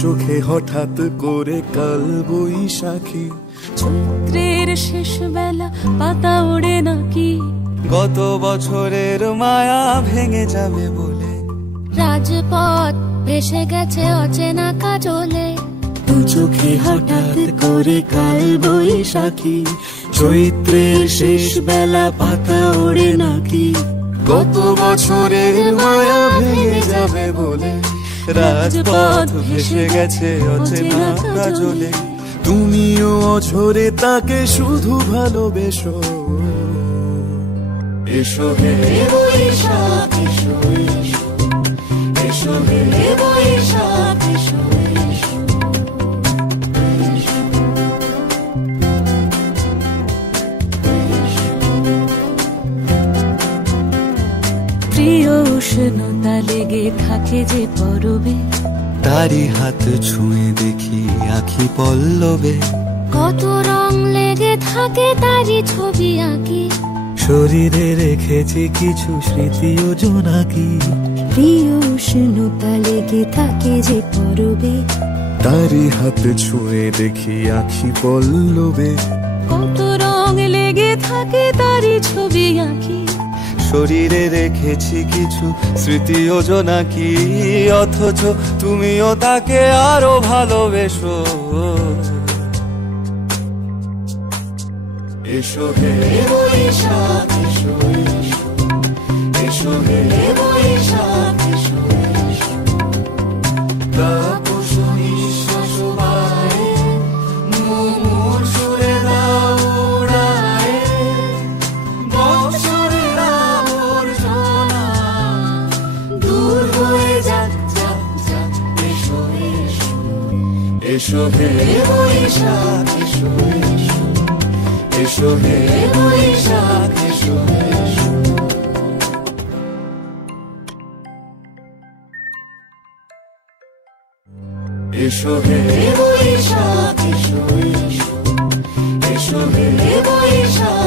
চোখে হঠাৎ করে কাল বৈশাখী, চৈত্রের শেষ বেলা পাতা ওড়ে নাকি, গত বছরের মায়া ভেঙে যাবে বলে, রাজপথ ভেসে গেছে অচেনা কাজলে, দু চোখে হঠাৎ করে কাল বৈশাখী, চৈত্রের শেষ বেলা পাতা ওড়ে নাকি, গত বছরের মায়া ভেঙে যাবে বলে, রাজপথ ভেসে গেছে অচেনা কাজলে, তুমিও অঝরে তাকে শুধু ভালোবেসো। এসো হে বৈশাখ এসো এসো, এসো হে বৈশাখ এসো এসো। প্রিয় উষ্ণতা লেগে থাকে যে পরবে, তারি হাত ছুঁয়ে দেখি আখি পল্লবে, কত রং লেগে থাকে তারই ছবি আঁকি, শরীরে রেখেছি কিছু স্মৃতি ও জোনাকি, প্রিয় উষ্ণতা লেগে থাকে যে পরবে, তারি হাত ছুঁয়ে দেখি আখি পল্লবে, কত রং লেগে থাকে তারই ছবি আঁকি, শরীরে রেখেছি কিছু স্মৃতি ও জোনাকি, অথচ তুমিও তাকে আরো ভালোবেসো। এসো হে বৈশাখ এসো এসো, এসো হে বৈশাখ এসো এসো। তাপস নিঃশ্বাস বায়ে, মুমুর সুরে দাও উড়ায়ে, বৎসরের আবর্জনা দূর হয়ে যাক যাক যাক। এসো এসো, এসো হে বৈশাখ এসো এসো, এসো হে বৈশাখ এসো এসো। এসো হে বৈশাখ এসো এসো, এসো হে বৈশাখ।